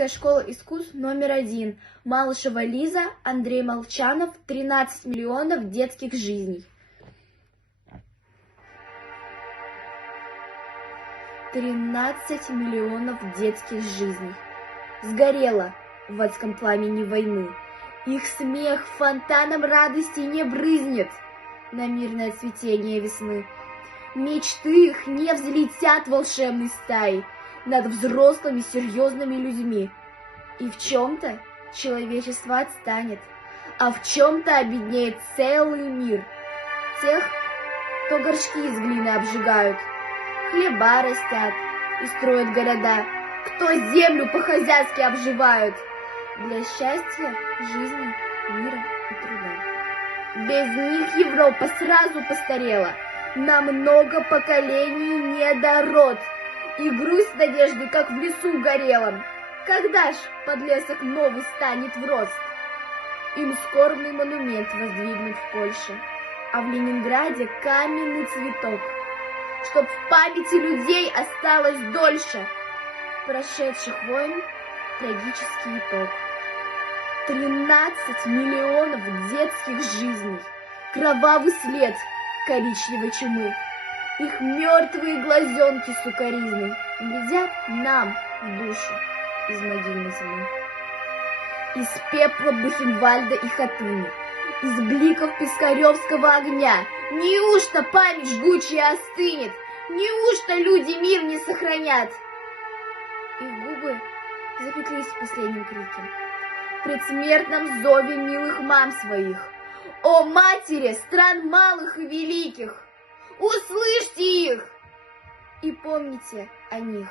Российская школа искусств №1. Малышева Лиза, Андрей Молчанов, 13 миллионов детских жизней. 13 миллионов детских жизней сгорело в адском пламени войны. Их смех фонтаном радости не брызнет на мирное цветение весны. Мечты их не взлетят волшебной стаей над взрослыми серьезными людьми. И в чем-то человечество отстанет, а в чем-то обеднеет целый мир. Тех, кто горшки из глины обжигают, хлеба растят и строят города, кто землю по-хозяйски обживают для счастья, жизни, мира и труда. Без них Европа сразу постарела, на много поколений недород, и грусть надежды, как в лесу горелом. Когда ж подлесок новый станет в рост? Им скорбный монумент воздвигнут в Польше, а в Ленинграде каменный цветок, чтоб в памяти людей осталось дольше прошедших войн трагический итог. 13 миллионов детских жизней, кровавый след коричневой чумы. Их мертвые глазенки сукоризны глядят нам в душу из могильной зимы. Из пепла Бухенвальда и Хатыни, из бликов пискаревского огня. Неужто память жгучая остынет? Неужто люди мир не сохранят? Их губы запеклись в последнем крике, в предсмертном зове милых мам своих. О, матери стран малых и великих! Услышьте их и помните о них.